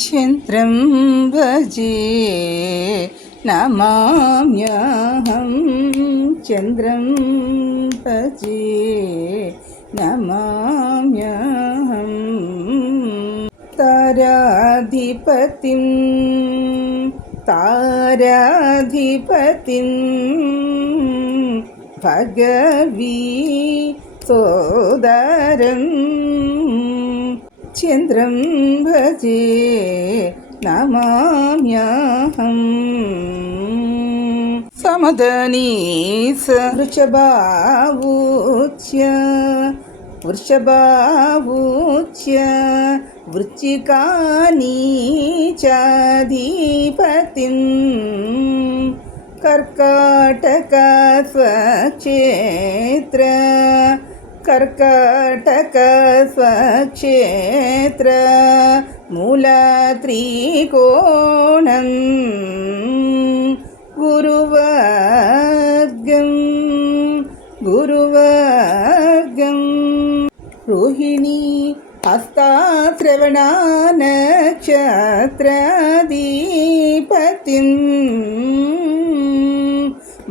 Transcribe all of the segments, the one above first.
చంద్రం భజే నమామ్యహం చంద్రం భజే నమామ్యహం తారాధిపతిం భగవీ సోదరం చంద్రం భజే నమామ్యహం సమదనీస వృషభావూచ్య వృచ్చికానీచాధిపతిం కర్కాటక స్వక్షేత్ర మూలత్రికోణం గురువర్గం రోహిణీ హస్తాశ్రవణా నక్షత్రాధిపతిం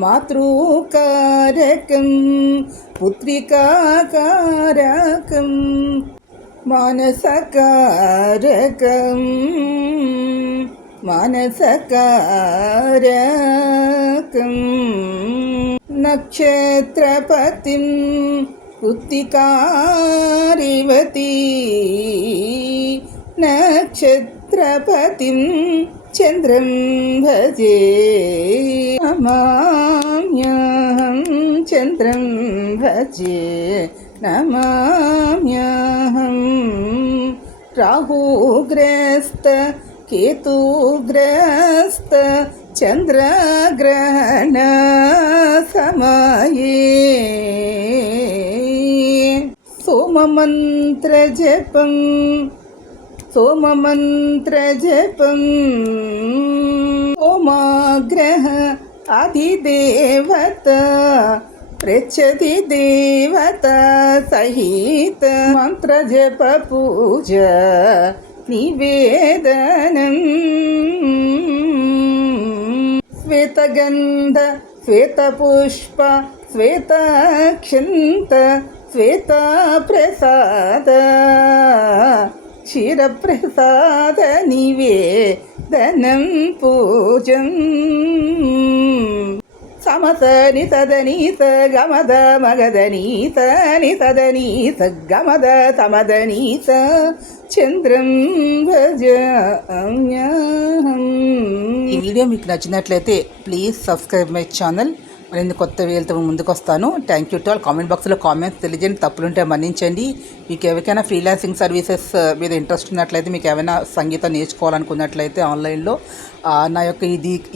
మాతృకారకం పుత్రికాకారకం మానసకారకం నక్షత్రపతిం కృత్తికారివతి నక్షత్రపతిం చంద్రం భజే నమామ్యహం చంద్రం భజే నమామ్యహం రాహుగ్రస్త కేతుగ్రస్త చంద్రగ్రహణ సమయే సోమమంత్ర జపం సోమాగ్రహ అధిదేవత ప్రచతి దేవత సహిత మంత్ర జప పూజ నివేదనం శ్వేతగంధ శ్వేతపుష్ప శ్వేతక్షంత శ్వేతప్రసాద క్షీరప్రసాద నివేదనం పూజం సమసని సదనీత గమద మగదనీత నిసదనీత గమద సమదనీత చంద్రం భజామ్యహం. ఈ వీడియో మీకు నచ్చినట్లయితే ప్లీజ్ సబ్స్క్రైబ్ మై ఛానల్. మరిన్ని కొత్త వీడియోలతో ముందుకు వస్తాను. Thank you to all. Comment బాక్స్లో కామెంట్స్ తెలియజేయండి, తప్పులుంటే మన్నించండి. మీకు ఎవరికైనా ఫ్రీలాన్సింగ్ సర్వీసెస్ మీద ఇంట్రెస్ట్ ఉన్నట్లయితే, మీకు ఏమైనా సంగీతం నేర్చుకోవాలనుకున్నట్లయితే ఆన్లైన్లో నా యొక్క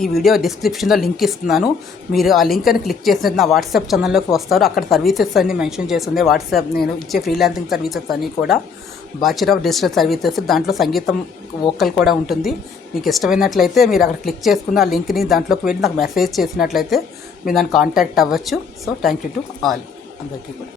ఈ వీడియో డిస్క్రిప్షన్లో లింక్ ఇస్తున్నాను. మీరు ఆ లింక్ అని క్లిక్ చేసి నా వాట్సాప్ ఛానల్లోకి వస్తారు. అక్కడ సర్వీసెస్ అన్నీ మెన్షన్ చేస్తుంది. వాట్సాప్ నేను ఇచ్చే ఫ్రీలాన్సింగ్ సర్వీసెస్ అన్నీ కూడా బ్యాచులర్ ఆఫ్ డిజిటల్ సర్వీసెస్. దాంట్లో సంగీతం వోకల్ కూడా ఉంటుంది. మీకు ఇష్టమైనట్లయితే మీరు అక్కడ క్లిక్ చేసుకున్న ఆ లింక్ని దాంట్లోకి వెళ్ళి నాకు మెసేజ్ చేసినట్లయితే మీరు దాన్ని కాంటాక్ట్ అవ్వచ్చు. So thank you to all అందరికీ కూడా.